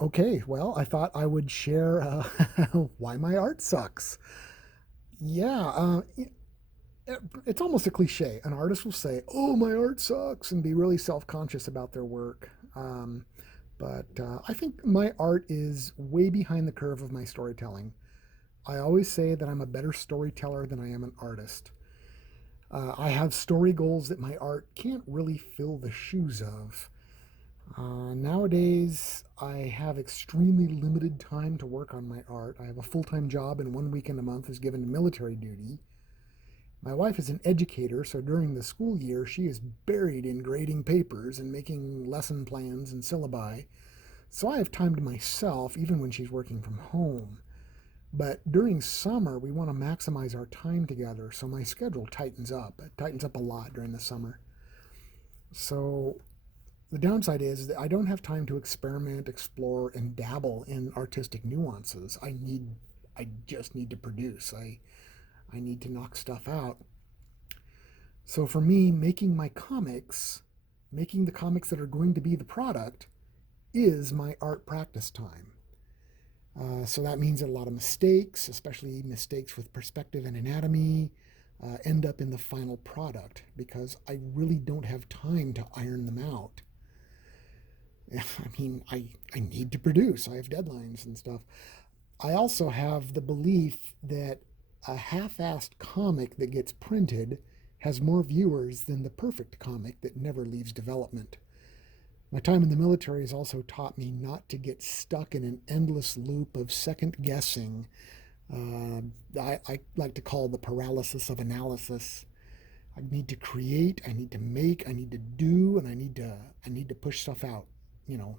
Okay, well, I thought I would share why my art sucks. Yeah, it's almost a cliche. An artist will say, "Oh, my art sucks," and be really self-conscious about their work. But I think my art is way behind the curve of my storytelling. I always say that I'm a better storyteller than I am an artist. I have story goals that my art can't really fill the shoes of. Nowadays, I have extremely limited time to work on my art. I have a full time job, and one weekend a month is given to military duty. My wife is an educator, so during the school year, she is buried in grading papers and making lesson plans and syllabi. So I have time to myself even when she's working from home. But during summer, we want to maximize our time together, so my schedule tightens up. It tightens up a lot during the summer. So the downside is that I don't have time to experiment, explore, and dabble in artistic nuances. I just need to produce. I need to knock stuff out. So for me, making the comics that are going to be the product, is my art practice time. So that means that a lot of mistakes, especially mistakes with perspective and anatomy, end up in the final product because I really don't have time to iron them out. I need to produce. I have deadlines and stuff. I also have the belief that a half assed comic that gets printed has more viewers than the perfect comic that never leaves development. My time in the military has also taught me not to get stuck in an endless loop of second guessing. Uh, I like to call the paralysis of analysis. I need to create, I need to make, I need to do, and I need to push stuff out,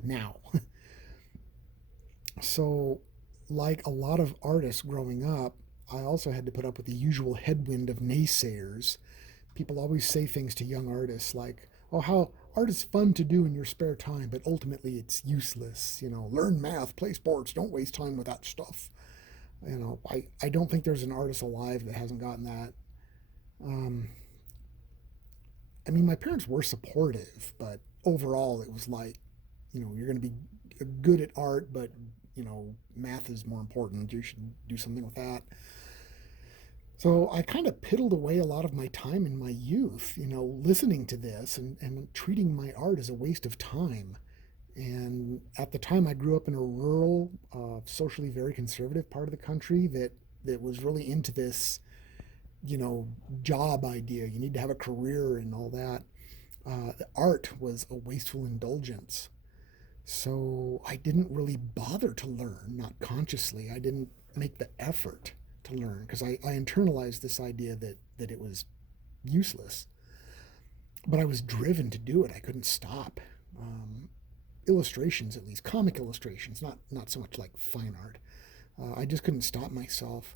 now. So, like a lot of artists growing up, I also had to put up with the usual headwind of naysayers. People always say things to young artists like, "Oh, how art is fun to do in your spare time, but ultimately it's useless. Learn math, play sports, don't waste time with that stuff." I don't think there's an artist alive that hasn't gotten that. Um, I mean, my parents were supportive, but overall it was like, you're going to be good at art, but math is more important. You should do something with that. So I kind of piddled away a lot of my time in my youth, listening to this and treating my art as a waste of time. And at the time, I grew up in a rural, socially very conservative part of the country that was really into this, you know, job idea. You need to have a career and all that. Art was a wasteful indulgence. So I didn't really bother to learn, not consciously. I didn't make the effort to learn because I internalized this idea that it was useless. But I was driven to do it. I couldn't stop. Illustrations, at least comic illustrations, not so much like fine art. I just couldn't stop myself.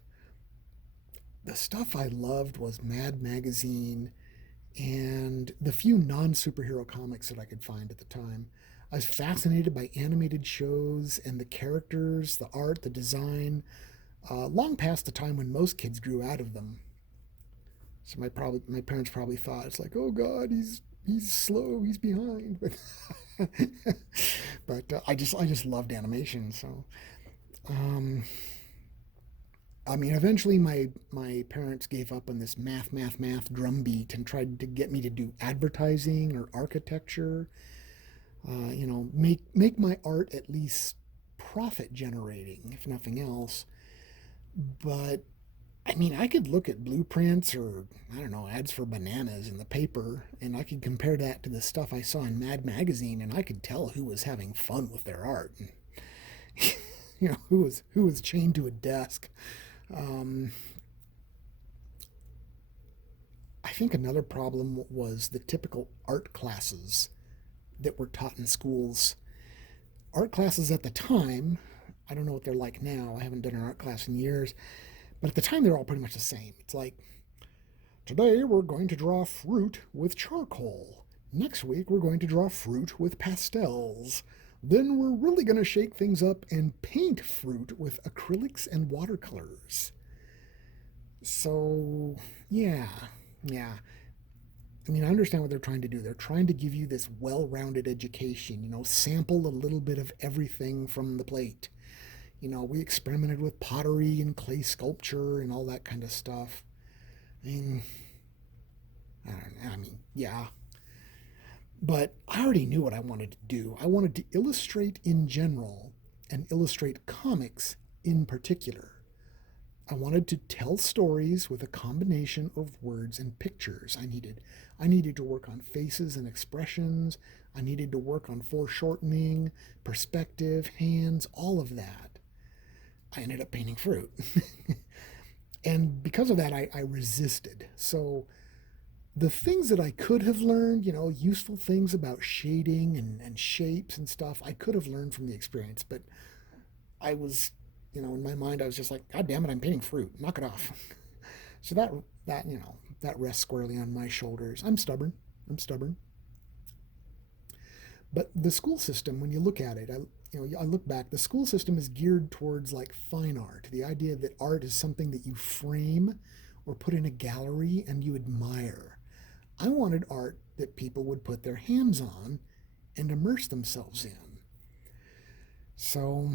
The stuff I loved was Mad Magazine and the few non superhero comics that I could find at the time. I was fascinated by animated shows and the characters, the art, the design, long past the time when most kids grew out of them. So my parents probably thought it's like, oh God, he's slow, he's behind. But I just loved animation. So um, I mean, eventually my parents gave up on this math drumbeat and tried to get me to do advertising or architecture. Make my art at least profit generating, if nothing else. But I mean, I could look at blueprints or, I don't know, ads for bananas in the paper, and I could compare that to the stuff I saw in Mad Magazine, and I could tell who was having fun with their art, and who was chained to a desk. Um, I think another problem was the typical art classes that were taught in schools. Art classes at the time, I don't know what they're like now. I haven't done an art class in years, but at the time they're all pretty much the same. It's like, today we're going to draw fruit with charcoal. Next week we're going to draw fruit with pastels. Then we're really going to shake things up and paint fruit with acrylics and watercolors. So, yeah, yeah. I mean, I understand what they're trying to do. They're trying to give you this well rounded education, sample a little bit of everything from the plate. We experimented with pottery and clay sculpture and all that kind of stuff. I mean, I don't know. I mean, yeah. But I already knew what I wanted to do. I wanted to illustrate in general and illustrate comics in particular. I wanted to tell stories with a combination of words and pictures. I needed to work on faces and expressions. I needed to work on foreshortening, perspective, hands, all of that. I ended up painting fruit. And because of that, I resisted. So the things that I could have learned, useful things about shading and shapes and stuff, I could have learned from the experience. But I was, in my mind, I was just like, God damn it, I'm painting fruit. Knock it off. So that rests squarely on my shoulders. I'm stubborn. I'm stubborn. But the school system, when you look at it, I look back. The school system is geared towards like fine art, the idea that art is something that you frame or put in a gallery and you admire. I wanted art that people would put their hands on and immerse themselves in. So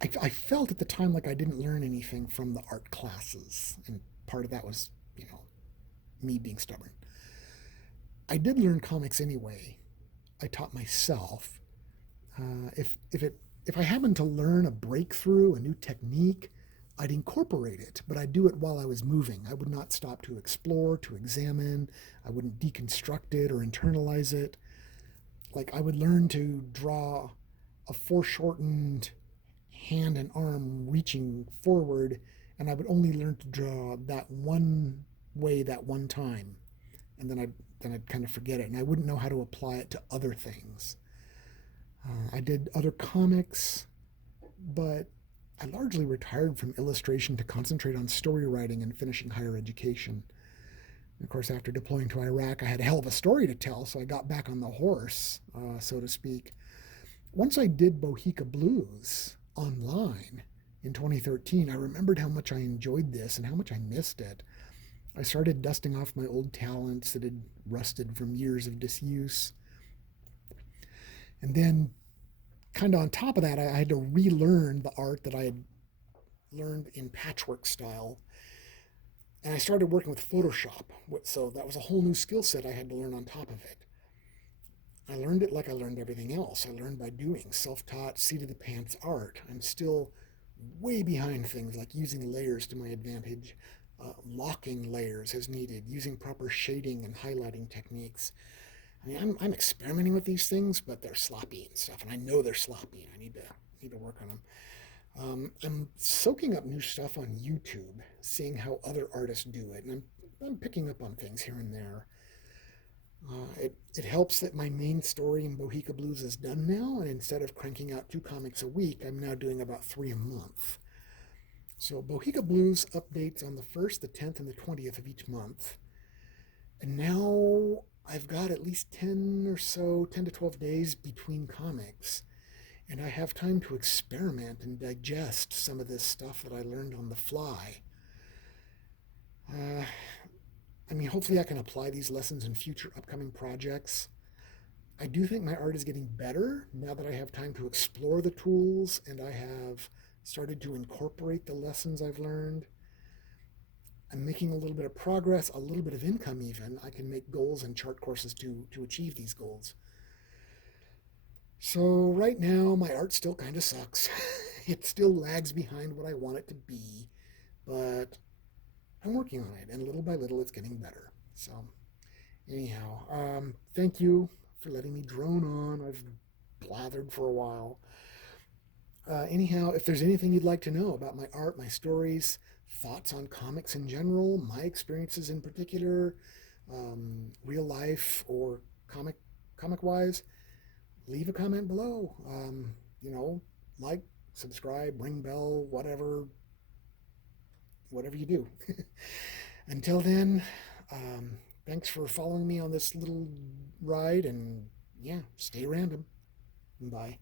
I felt at the time like I didn't learn anything from the art classes, and part of that was, me being stubborn. I did learn comics anyway. I taught myself. If I happened to learn a breakthrough, a new technique, I'd incorporate it, but I'd do it while I was moving. I would not stop to explore, to examine. I wouldn't deconstruct it or internalize it. Like I would learn to draw a foreshortened hand and arm reaching forward, and I would only learn to draw that one way that one time, and then I'd kind of forget it, and I wouldn't know how to apply it to other things. I did other comics, but I largely retired from illustration to concentrate on story writing and finishing higher education. And of course, after deploying to Iraq, I had a hell of a story to tell, so I got back on the horse, so to speak. Once I did Bohica Blues online in 2013, I remembered how much I enjoyed this and how much I missed it. I started dusting off my old talents that had rusted from years of disuse. And then, kind of on top of that, I had to relearn the art that I had learned in patchwork style. And I started working with Photoshop. So that was a whole new skill set I had to learn on top of it. I learned it like I learned everything else. I learned by doing, self taught, seat of the pants art. I'm still way behind things like using layers to my advantage, locking layers as needed, using proper shading and highlighting techniques. I mean, I'm experimenting with these things, but they're sloppy and stuff, and I know they're sloppy, and I need to work on them. I'm soaking up new stuff on YouTube, seeing how other artists do it, and I'm picking up on things here and there. It helps that my main story in Bohica Blues is done now, and instead of cranking out 2 comics a week, I'm now doing about 3 a month. So Bohica Blues updates on the 1st, the 10th, and the 20th of each month. And now I've got at least 10 or so, 10 to 12 days between comics. And I have time to experiment and digest some of this stuff that I learned on the fly. Uh, I mean, hopefully I can apply these lessons in future upcoming projects. I do think my art is getting better now that I have time to explore the tools and I have started to incorporate the lessons I've learned. I'm making a little bit of progress, a little bit of income even. I can make goals and chart courses to achieve these goals. So right now, my art still kind of sucks. It still lags behind what I want it to be, but I'm working on it, and little by little, it's getting better. So anyhow, thank you for letting me drone on. I've blathered for a while. Anyhow, if there's anything you'd like to know about my art, my stories, thoughts on comics in general, my experiences in particular, real life or comic wise, leave a comment below. Like, subscribe, ring bell, whatever you do. Until then, thanks for following me on this little ride, and yeah, stay random. Bye.